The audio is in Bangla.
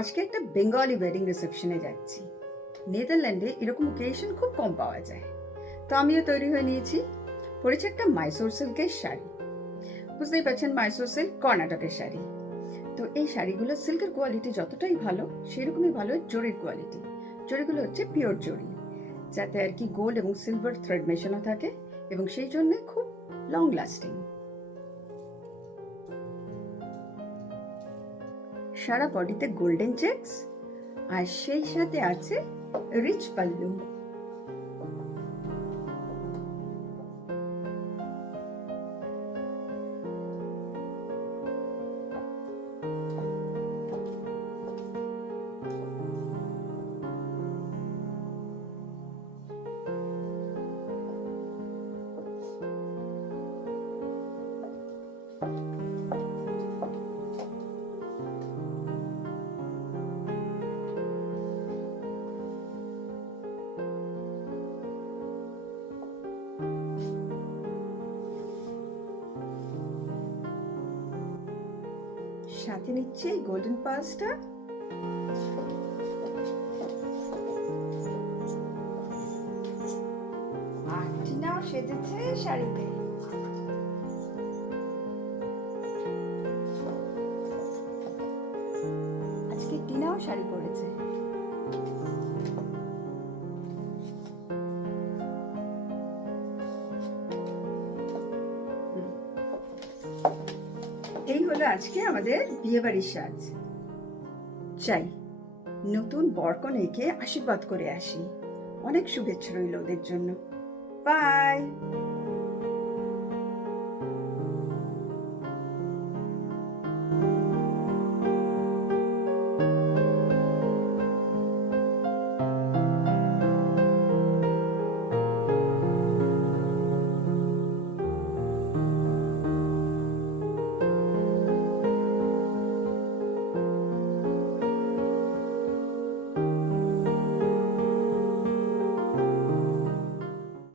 আজকে একটা বেঙ্গলি ওয়েডিং রিসেপশনে যাচ্ছি। নেদারল্যান্ডে এরকম ওকেশন খুব কম পাওয়া যায়, তো আমিও তৈরি হয়ে নিয়েছি। পরেছি একটা মাইসোর সিল্কের শাড়ি। বুঝতেই পারছেন, মাইসোর সিল্ক কর্ণাটকের শাড়ি। তো এই শাড়িগুলোর সিল্কের কোয়ালিটি যতটাই ভালো, সেরকমই ভালো জরির কোয়ালিটি। জরিগুলো হচ্ছে পিওর জরি, যাতে আর কি গোল্ড এবং সিলভার থ্রেড মেশানো থাকে, এবং সেই জন্যে খুব লং লাস্টিং। সারা বডিতে গোল্ডেন চেকস, আর সেই সাথে আছে রিচ পাল্লু। সাথে নিচ্ছে এই গোল্ডেন পার্সটা। আর টিনাও সেজেছে শাড়িতে। আজকে টিনাও শাড়ি পরেছে। এই হলো আজকে আমাদের বিয়েবাড়ির সাজ। চাই নতুন বরকনেকে আশীর্বাদ করে আসি। অনেক শুভেচ্ছা রইল ওদের জন্য। বাই।